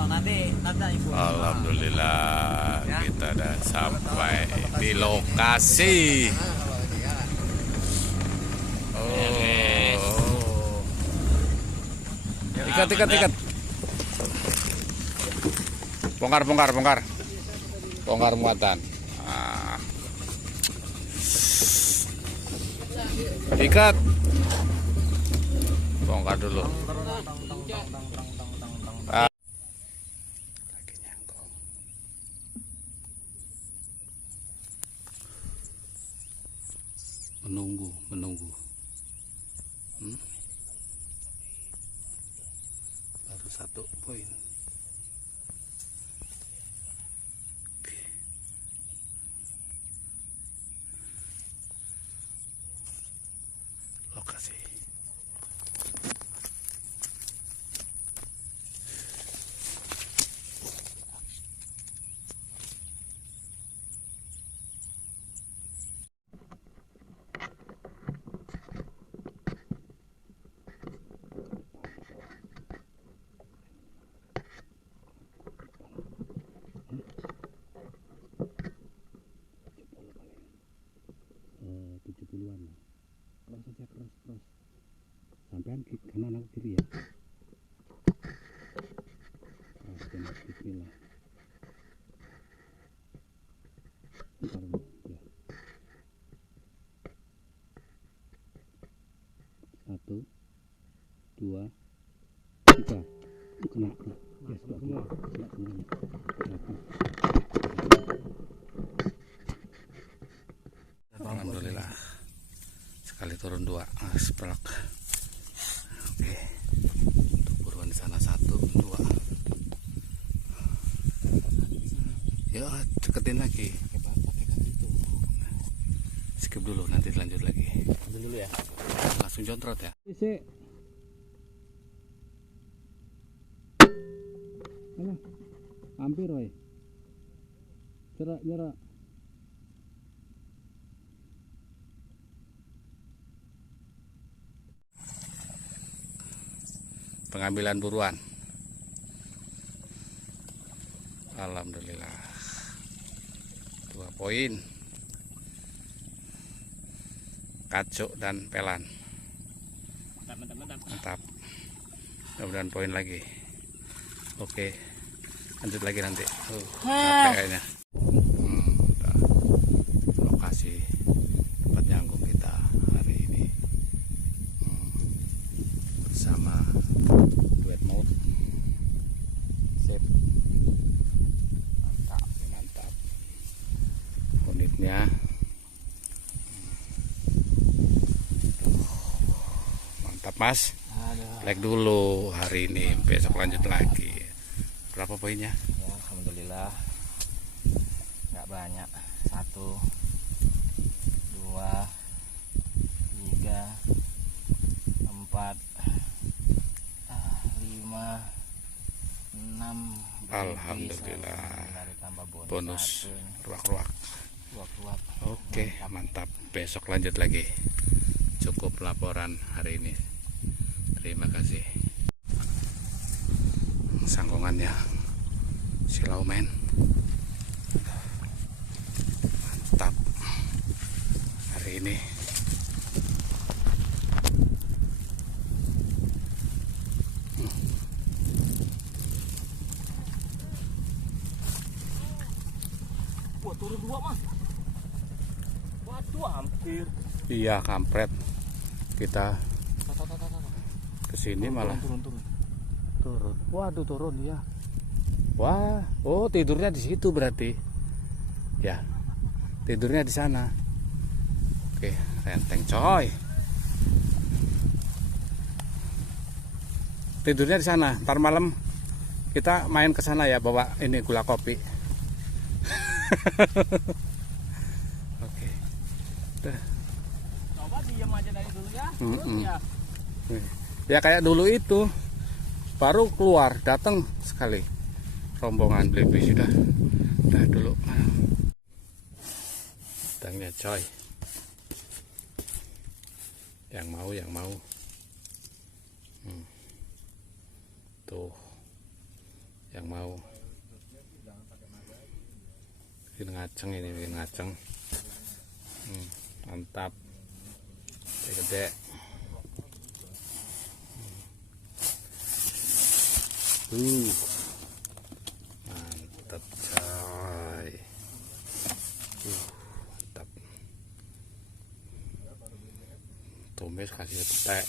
Alhamdulillah kita udah sampai di lokasi. Oh, ikat. Bongkar muatan. Ikat, bongkar dulu. Lagi nyangkut. Menunggu. Baru 1 poin. Lokasi. Cross saja, cross. Sampean ke kanan atau kiri ya? Cross dan bismillah. Bentar dulu, ya. 1, 2, 3. Kena. Yes, kena semuanya. Alhamdulillah. Sekali turun 2, seprek. Oke, untuk buruan di sana 1, 2. Ya, deketin lagi. Skip dulu, nanti lanjut lagi. Ambil dulu ya. Langsung jontrot ya. Hampir, woy. Cerak. Pengambilan buruan. Alhamdulillah 2 poin, kacuk dan pelan. Mantap. Mudah-mudahan poin lagi. Oke, lanjut lagi nanti. Kayaknya lokasi tempat nyangkung kita hari ini bersama duet maut. Sip. Mantap. Unitnya mantap, Mas. Like dulu hari ini, besok lanjut lagi. Berapa poinnya? Ya, alhamdulillah nggak banyak. 1, 2, 3, 4, 5, 6. Alhamdulillah. Bonus ruak-ruak. Oke, mantap. Besok lanjut lagi. Cukup laporan hari ini. Terima kasih. Sangkongannya silau men. Mantap hari ini. Wah, turun 2, Mas. Waduh, hampir. Iya, kampret. Kita kesini malah turun. Waduh, turun ya. Wah, oh tidurnya di situ berarti. Ya, tidurnya di sana. Oke, renteng coy. Tidurnya di sana. Ntar malam kita main ke sana ya, bawa ini gula kopi. Oke. Coba diam aja dari dulu ya. Ya. Ya kayak dulu itu, baru keluar datang sekali rombongan Blippi sudah dulu. Tangnya coy, yang mau tuh yang mau bikin ngaceng, ini bikin ngaceng. Mantap, gede. Mantap coy. Mantap. Tumis kasih petek.